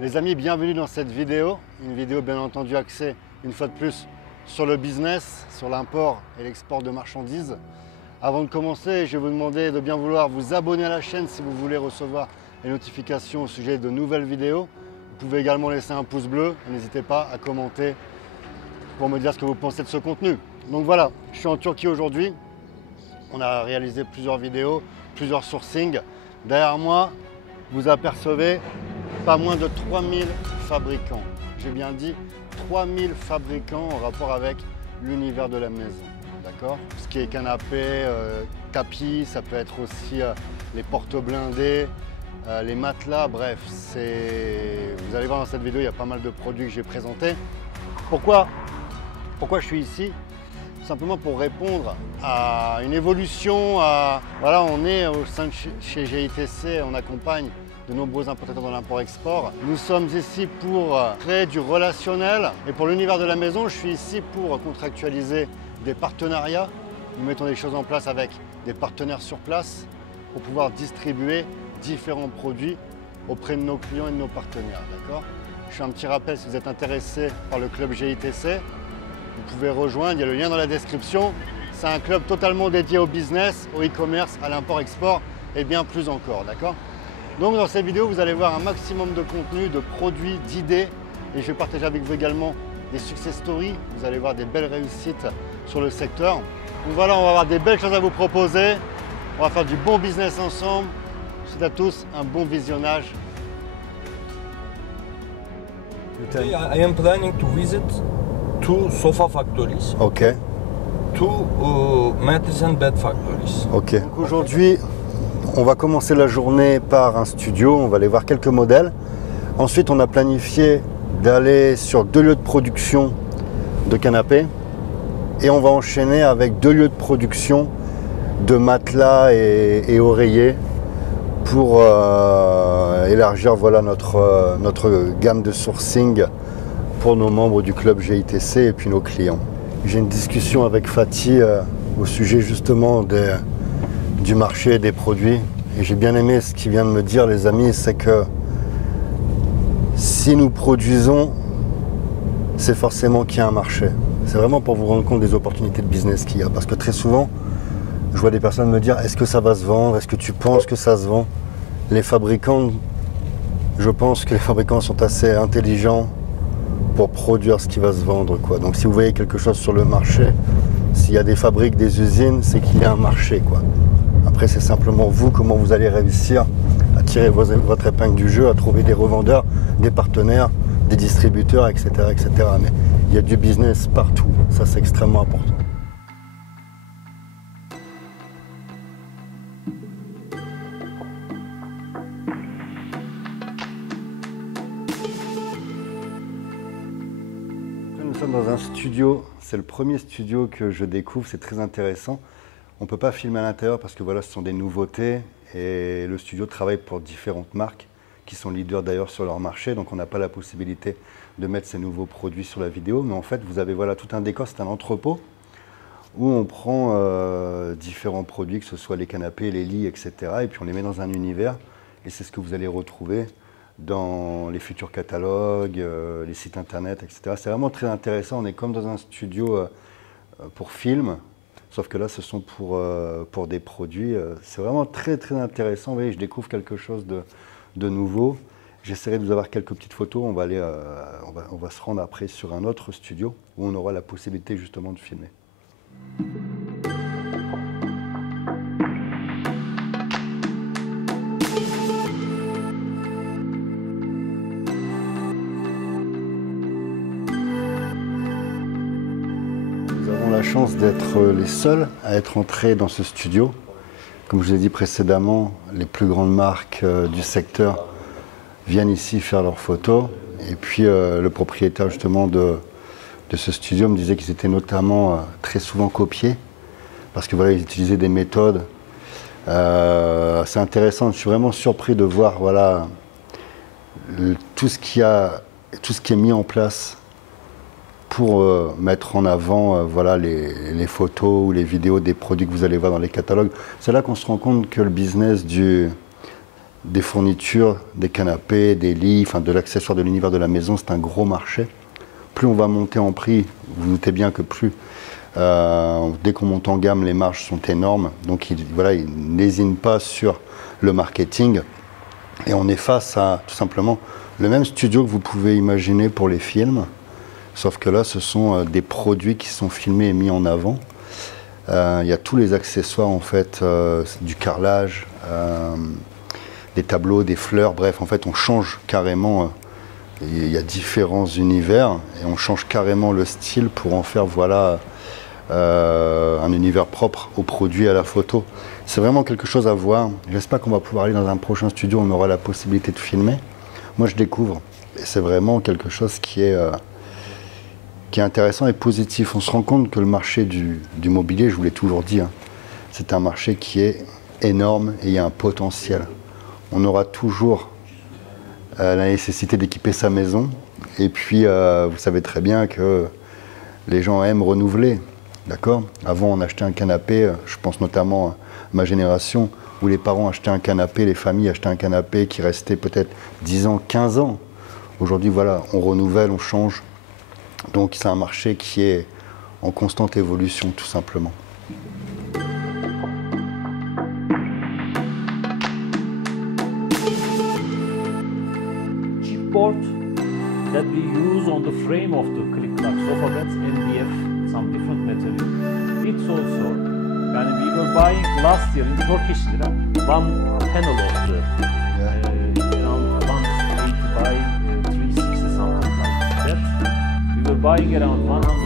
Les amis, bienvenue dans cette vidéo. Une vidéo bien entendu axée une fois de plus sur le business, sur l'import et l'export de marchandises. Avant de commencer, je vais vous demander de bien vouloir vous abonner à la chaîne si vous voulez recevoir les notifications au sujet de nouvelles vidéos. Vous pouvez également laisser un pouce bleu et n'hésitez pas à commenter pour me dire ce que vous pensez de ce contenu. Donc voilà, je suis en Turquie aujourd'hui. On a réalisé plusieurs vidéos, plusieurs sourcings. Derrière moi, vous apercevez pas moins de 3000 fabricants. J'ai bien dit 3000 fabricants en rapport avec l'univers de la maison. D'accord? Ce qui est canapé, tapis, ça peut être aussi les portes blindées, les matelas, bref. Vous allez voir dans cette vidéo, il y a pas mal de produits que j'ai présentés. Pourquoi je suis ici? Simplement pour répondre à une évolution. Voilà, on est au sein de chez GITC, on accompagne de nombreux importateurs dans l'import-export. Nous sommes ici pour créer du relationnel et pour l'univers de la maison, je suis ici pour contractualiser des partenariats. Nous mettons des choses en place avec des partenaires sur place pour pouvoir distribuer différents produits auprès de nos clients et de nos partenaires. D'accord ? Je fais un petit rappel, si vous êtes intéressé par le club GITC, vous pouvez rejoindre, il y a le lien dans la description. C'est un club totalement dédié au business, au e-commerce, à l'import-export et bien plus encore. D'accord ? Donc dans cette vidéo, vous allez voir un maximum de contenu, de produits, d'idées et je vais partager avec vous également des success stories. Vous allez voir des belles réussites sur le secteur. Donc voilà, on va avoir des belles choses à vous proposer. On va faire du bon business ensemble. Je vous souhaite à tous un bon visionnage. Today I am planning to visit 2 sofa factories, Ok, 2 mattress and bed factories. ok. Donc aujourd'hui, on va commencer la journée par un studio. On va aller voir quelques modèles. Ensuite, on a planifié d'aller sur 2 lieux de production de canapés. Et on va enchaîner avec 2 lieux de production de matelas et oreillers pour élargir voilà, notre gamme de sourcing pour nos membres du club GITC et puis nos clients. J'ai une discussion avec Fatih au sujet justement du marché des produits. Et j'ai bien aimé ce qu'il vient de me dire, les amis, c'est que si nous produisons, c'est forcément qu'il y a un marché. C'est vraiment pour vous rendre compte des opportunités de business qu'il y a. Parce que très souvent, je vois des personnes me dire, est-ce que ça va se vendre? Est-ce que tu penses que ça se vend? Les fabricants, je pense que les fabricants sont assez intelligents pour produire ce qui va se vendre, quoi. Donc si vous voyez quelque chose sur le marché, s'il y a des fabriques, des usines, c'est qu'il y a un marché, quoi. Après, c'est simplement vous, comment vous allez réussir à tirer votre épingle du jeu, à trouver des revendeurs, des partenaires, des distributeurs, etc., etc. Mais il y a du business partout. Ça, c'est extrêmement important. Nous sommes dans un studio. C'est le premier studio que je découvre. C'est très intéressant. On ne peut pas filmer à l'intérieur parce que voilà, ce sont des nouveautés et le studio travaille pour différentes marques qui sont leaders d'ailleurs sur leur marché, donc on n'a pas la possibilité de mettre ces nouveaux produits sur la vidéo, mais en fait vous avez voilà, tout un décor, c'est un entrepôt où on prend différents produits, que ce soit les canapés, les lits, etc. et puis on les met dans un univers et c'est ce que vous allez retrouver dans les futurs catalogues, les sites internet, etc. C'est vraiment très intéressant, on est comme dans un studio pour film. Sauf que là, ce sont pour des produits. C'est vraiment très, très intéressant. Vous voyez, je découvre quelque chose de nouveau. J'essaierai de vous avoir quelques petites photos. On va se rendre après sur un autre studio où on aura la possibilité justement de filmer. La chance d'être les seuls à être entrés dans ce studio. Comme je vous ai dit précédemment, les plus grandes marques du secteur viennent ici faire leurs photos. Et puis le propriétaire justement de ce studio me disait qu'ils étaient notamment très souvent copiés parce que voilà, ils utilisaient des méthodes assez intéressantes. Je suis vraiment surpris de voir voilà, tout ce qui est mis en place pour mettre en avant voilà, les photos ou les vidéos des produits que vous allez voir dans les catalogues. C'est là qu'on se rend compte que le business du des fournitures, des canapés, des lits, enfin de l'accessoire de l'univers de la maison, c'est un gros marché. Plus on va monter en prix, vous doutez bien que plus, dès qu'on monte en gamme, les marges sont énormes. Donc voilà, il n'hésite pas sur le marketing. Et on est face à tout simplement le même studio que vous pouvez imaginer pour les films. Sauf que là, ce sont des produits qui sont filmés et mis en avant. Il y a tous les accessoires, en fait, du carrelage, des tableaux, des fleurs. Bref, en fait, on change carrément. Il y a différents univers et on change carrément le style pour en faire, voilà, un univers propre aux produits, à la photo. C'est vraiment quelque chose à voir. J'espère qu'on va pouvoir aller dans un prochain studio, on aura la possibilité de filmer. Moi, je découvre. Et c'est vraiment quelque chose qui est intéressant et positif. On se rend compte que le marché du mobilier, je vous l'ai toujours dit, hein, c'est un marché qui est énorme et il y a un potentiel. On aura toujours la nécessité d'équiper sa maison. Et puis, vous savez très bien que les gens aiment renouveler. D'accord ? Avant, on achetait un canapé, je pense notamment à ma génération, où les parents achetaient un canapé, les familles achetaient un canapé qui restait peut-être 10 ans, 15 ans. Aujourd'hui, voilà, on renouvelle, on change. Donc c'est un marché qui est en constante évolution, tout simplement. Chipboard that we use on the frame of the click-clack sofa beds, MDF, some different material. It's also, and we were buying last year in Turkish lira, one panel of the around 180 by 360, something like that. We were buying around 100